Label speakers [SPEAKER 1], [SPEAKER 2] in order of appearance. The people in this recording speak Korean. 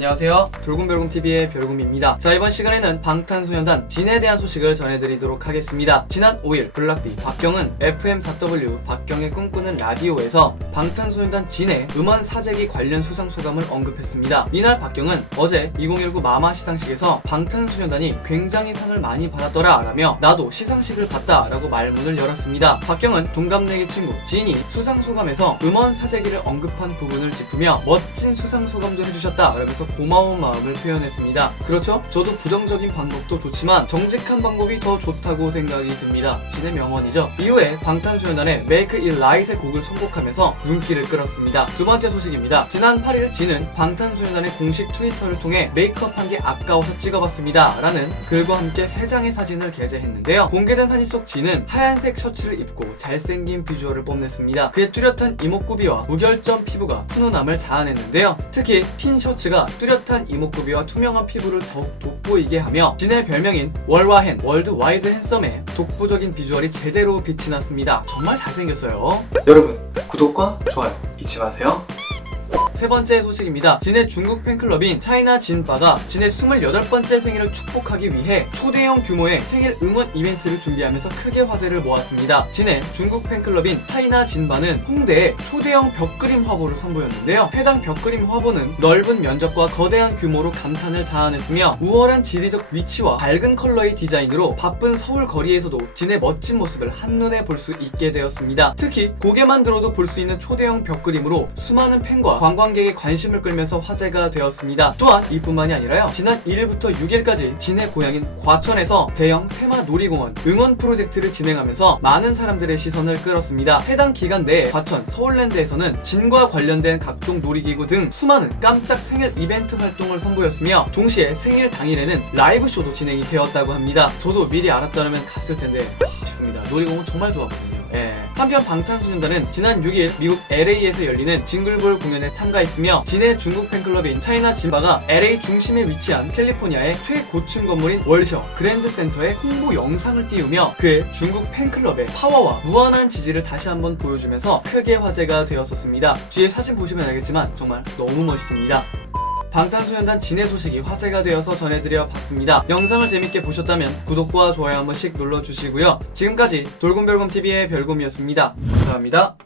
[SPEAKER 1] 안녕하세요. 돌곰별곰TV의 별곰입니다. 자, 이번 시간에는 방탄소년단 진에 대한 소식을 전해드리도록 하겠습니다. 지난 5일 블락비 박경은 FM4W 박경의 꿈꾸는 라디오에서 방탄소년단 진의 음원 사재기 관련 수상 소감을 언급했습니다. 이날 박경은 어제 2019 마마 시상식에서 방탄소년단이 굉장히 상을 많이 받았더라 라며 나도 시상식을 봤다 라고 말문을 열었습니다. 박경은 동갑내기 친구 진이 수상 소감에서 음원 사재기를 언급한 부분을 짚으며 멋진 수상 소감도 해주셨다 라면서 고마운 마음을 표현했습니다. 그렇죠? 저도 부정적인 방법도 좋지만 정직한 방법이 더 좋다고 생각이 듭니다. 진의 명언이죠. 이후에 방탄소년단의 Make It Right의 곡을 선곡하면서 눈길을 끌었습니다. 두 번째 소식입니다. 지난 8일 진은 방탄소년단의 공식 트위터를 통해 메이크업한 게 아까워서 찍어봤습니다. 라는 글과 함께 세 장의 사진을 게재했는데요. 공개된 사진 속 진은 하얀색 셔츠를 입고 잘생긴 비주얼을 뽐냈습니다. 그의 뚜렷한 이목구비와 무결점 피부가 훈훈함을 자아냈는데요. 특히 흰 셔츠가 뚜렷한 이목구비와 투명한 피부를 더욱 돋보이게 하며 진의 별명인 월와헨 월드 와이드 핸섬의 독보적인 비주얼이 제대로 빛이 났습니다. 정말 잘생겼어요. 여러분 구독과 좋아요 잊지 마세요. 세 번째 소식입니다. 진의 중국 팬클럽인 차이나 진바가 진의 28번째 생일을 축복하기 위해 초대형 규모의 생일 응원 이벤트를 준비하면서 크게 화제를 모았습니다. 진의 중국 팬클럽인 차이나 진바는 홍대에 초대형 벽그림 화보를 선보였는데요. 해당 벽그림 화보는 넓은 면적과 거대한 규모로 감탄을 자아냈으며 우월한 지리적 위치와 밝은 컬러의 디자인으로 바쁜 서울 거리에서도 진의 멋진 모습을 한눈에 볼 수 있게 되었습니다. 특히 고개만 들어도 볼 수 있는 초대형 벽그림으로 수많은 팬과 관광 객의 관심을 끌면서 화제가 되었습니다. 또한 이뿐만이 아니라요. 지난 1일부터 6일까지 진해 고향인 과천에서 대형 테마 놀이공원 응원 프로젝트를 진행하면서 많은 사람들의 시선을 끌었습니다. 해당 기간 내에 과천 서울랜드에서는 진과 관련된 각종 놀이기구 등 수많은 깜짝 생일 이벤트 활동을 선보였으며 동시에 생일 당일에는 라이브 쇼도 진행이 되었다고 합니다. 저도 미리 알았다면 갔을 텐데 아, 싶습니다. 놀이공원 정말 좋았거든요. 예. 한편 방탄소년단은 지난 6일 미국 LA에서 열리는 징글볼 공연에 참가했으며 진의 중국 팬클럽인 차이나 진바가 LA 중심에 위치한 캘리포니아의 최고층 건물인 월셔 그랜드 센터에 홍보 영상을 띄우며 그의 중국 팬클럽의 파워와 무한한 지지를 다시 한번 보여주면서 크게 화제가 되었었습니다. 뒤에 사진 보시면 알겠지만 정말 너무 멋있습니다. 방탄소년단 진의 소식이 화제가 되어서 전해드려 봤습니다. 영상을 재밌게 보셨다면 구독과 좋아요 한 번씩 눌러주시고요. 지금까지 돌곰별곰TV의 별곰이었습니다. 감사합니다.